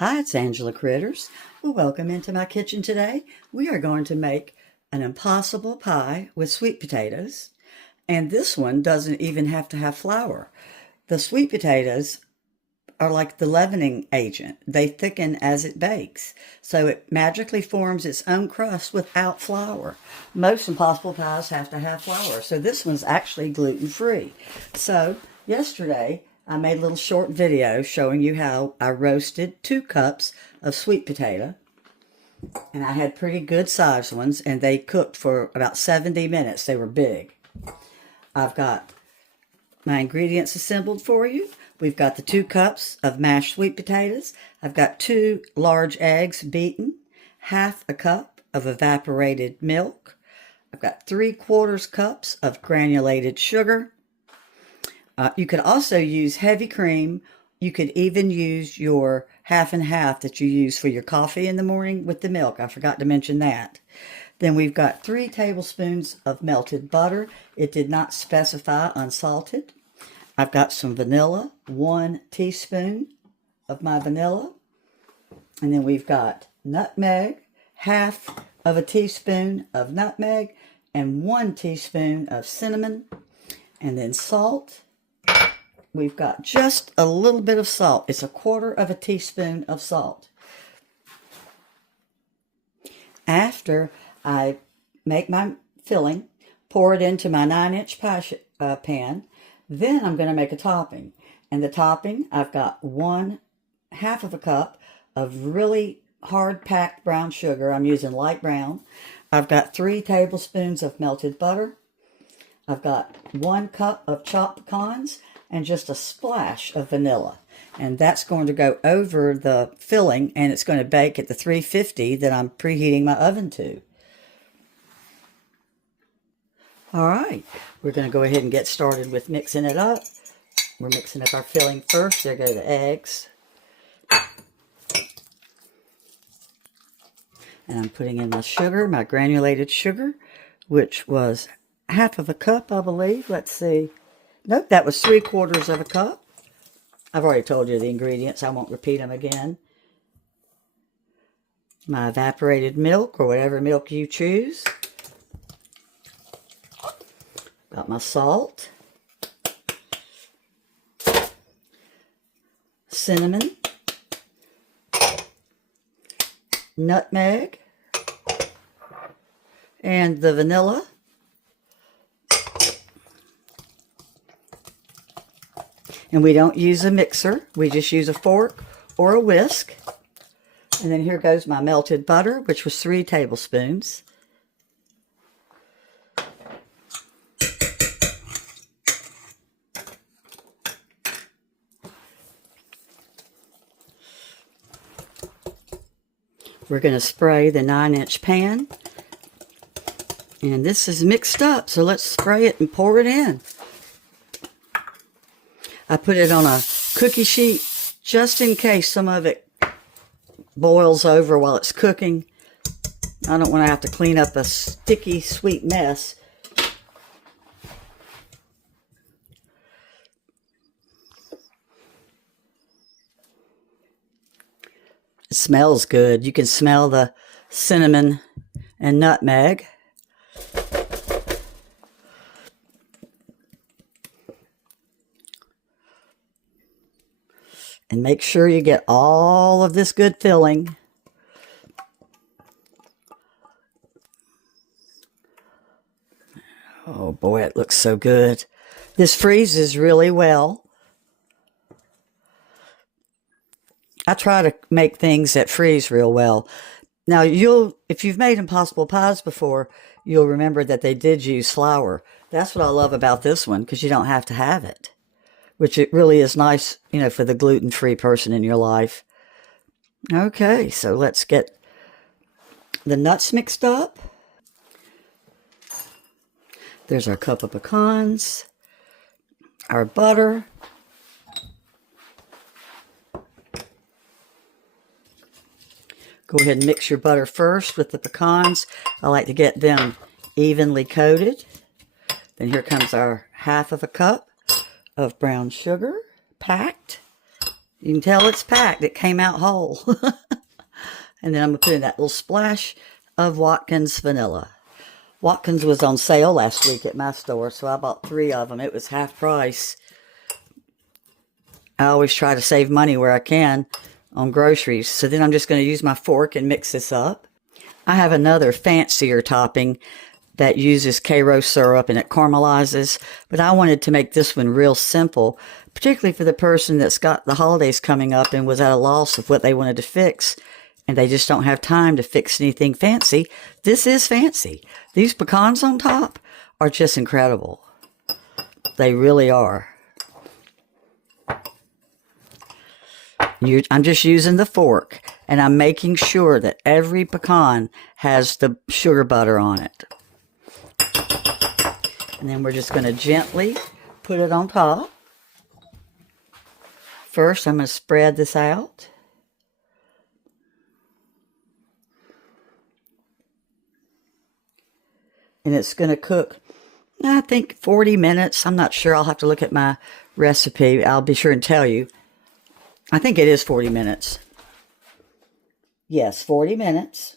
Hi, it's Angela Critters. Well, welcome into my kitchen today. We are going to make an impossible pie with sweet potatoes. And this one doesn't even have to have flour. The sweet potatoes are like the leavening agent. They thicken as it bakes. So it magically forms its own crust without flour. Most impossible pies have to have flour. So this one's actually gluten-free. So yesterday, I made a little short video showing you how I roasted 2 cups of sweet potato. And I had pretty good sized ones, and they cooked for about 70 minutes. They were big. I've got my ingredients assembled for you. We've got the 2 cups of mashed sweet potatoes. I've got 2 large eggs beaten, half a cup of evaporated milk. I've got 3/4 cups of granulated sugar. You could also use heavy cream. You could even use your half and half that you use for your coffee in the morning with the milk. I forgot to mention that. Then we've got 3 tablespoons of melted butter. It did not specify unsalted. I've got some vanilla, 1 teaspoon of my vanilla. And then we've got nutmeg, half of a teaspoon of nutmeg, and 1 teaspoon of cinnamon. And then salt. We've got just a little bit of salt. It's 1/4 teaspoon of salt. After I make my filling, pour it into my 9-inch pie pan. Then I'm going to make a topping. And the topping, I've got 1/2 cup of really hard packed brown sugar. I'm using light brown. I've got 3 tablespoons of melted butter. I've got 1 cup of chopped pecans and just a splash of vanilla. And that's going to go over the filling, and it's going to bake at the 350 that I'm preheating my oven to. All right, we're going to go ahead and get started with mixing it up. We're mixing up our filling first. There go the eggs. And I'm putting in my sugar, my granulated sugar, which was 1/2 cup, I believe. Let's see. Nope, that was 3/4 cup. I've already told you the ingredients. I won't repeat them again. My evaporated milk, or whatever milk you choose. Got my salt. Cinnamon. Nutmeg. And the vanilla. And we don't use a mixer. We just use a fork or a whisk. And then here goes my melted butter, which was 3 tablespoons. We're going to spray the 9-inch pan. And this is mixed up, so let's spray it and pour it in. I put it on a cookie sheet just in case some of it boils over while it's cooking. I don't want to have to clean up a sticky, sweet mess. It smells good. You can smell the cinnamon and nutmeg. And make sure you get all of this good filling. Oh boy, it looks so good. This freezes really well. I try to make things that freeze real well. Now, if you've made impossible pies before, you'll remember that they did use flour. That's what I love about this one, because you don't have to have it. Which it really is nice, for the gluten-free person in your life. Okay, so let's get the nuts mixed up. There's our cup of pecans, our butter, go ahead and mix your butter first with the pecans. I like to get them evenly coated. Then here comes our 1/2 cup of brown sugar, packed. You can tell it's packed. It came out whole. And then I'm going to put in that little splash of Watkins vanilla. Watkins was on sale last week at my store, so I bought 3 of them. It was half price. I always try to save money where I can on groceries. So then I'm just going to use my fork and mix this up. I have another fancier topping that uses Karo syrup and it caramelizes, but I wanted to make this one real simple, particularly for the person that's got the holidays coming up and was at a loss of what they wanted to fix, and they just don't have time to fix anything fancy. This is fancy. These pecans on top are just incredible. They really are. I'm just using the fork, and I'm making sure that every pecan has the sugar butter on it. And then we're just going to gently put it on top. First, I'm going to spread this out. And it's going to cook, I think, 40 minutes. I'm not sure. I'll have to look at my recipe. I'll be sure and tell you. I think it is 40 minutes. Yes, 40 minutes.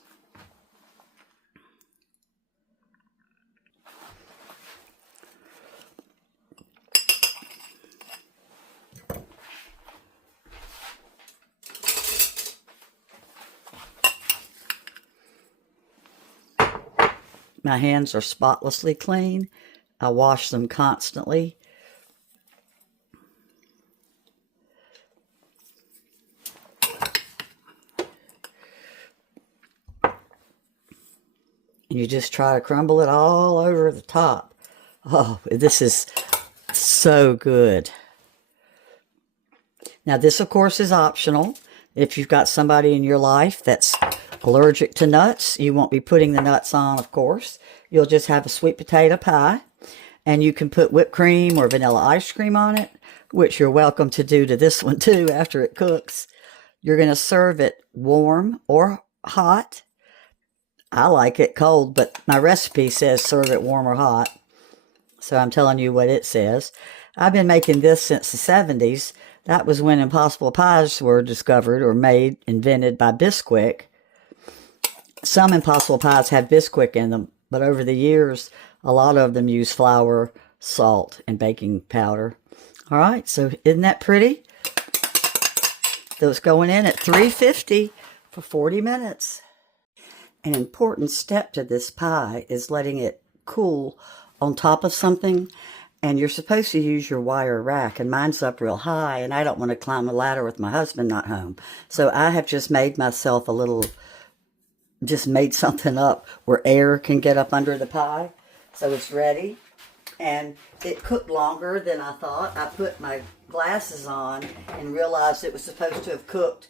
My hands are spotlessly clean. I wash them constantly. And you just try to crumble it all over the top. Oh, this is so good. Now, this, of course, is optional. If you've got somebody in your life that's allergic to nuts, you won't be putting the nuts on, of course. You'll just have a sweet potato pie. And you can put whipped cream or vanilla ice cream on it, which you're welcome to do to this one, too, after it cooks. You're going to serve it warm or hot. I like it cold, but my recipe says serve it warm or hot. So I'm telling you what it says. I've been making this since the 70s. That was when Impossible Pies were discovered or made, invented by Bisquick. Some Impossible Pies have Bisquick in them, but over the years, a lot of them use flour, salt, and baking powder. All right, so isn't that pretty? So it's going in at 350 for 40 minutes. An important step to this pie is letting it cool on top of something. And you're supposed to use your wire rack, and mine's up real high, and I don't want to climb a ladder with my husband not home. So I have just made myself just made something up where air can get up under the pie. So it's ready. And it cooked longer than I thought. I put my glasses on and realized it was supposed to have cooked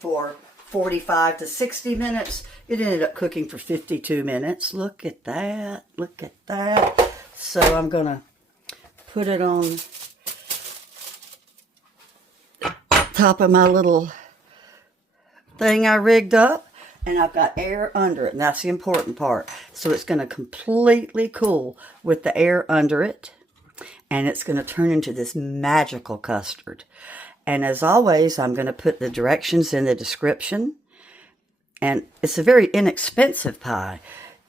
for 45 to 60 minutes. It ended up cooking for 52 minutes. Look at that. Look at that. So I'm going to put it on top of my little thing I rigged up. And I've got air under it. And that's the important part. So it's going to completely cool with the air under it. And it's going to turn into this magical custard. And as always, I'm going to put the directions in the description. And it's a very inexpensive pie.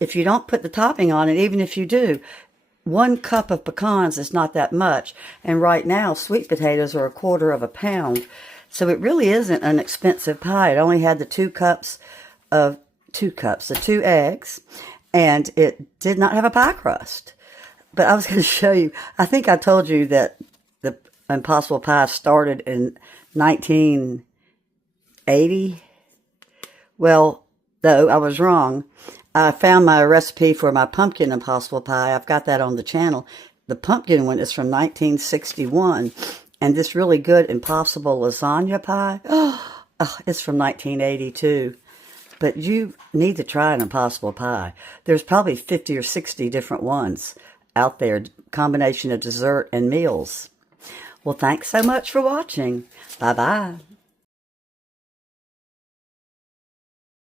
If you don't put the topping on it, even if you do, 1 cup of pecans is not that much. And right now, sweet potatoes are 1/4 pound. So it really isn't an expensive pie. It only had the 2 eggs, and it did not have a pie crust. But I was going to show you, I think I told you that the Impossible Pie started in 1980. Well, though, I was wrong. I found my recipe for my pumpkin Impossible Pie. I've got that on the channel. The pumpkin one is from 1961. And this really good Impossible lasagna pie, it's from 1982. But you need to try an Impossible Pie. There's probably 50 or 60 different ones out there, combination of dessert and meals. Well, thanks so much for watching. Bye-bye.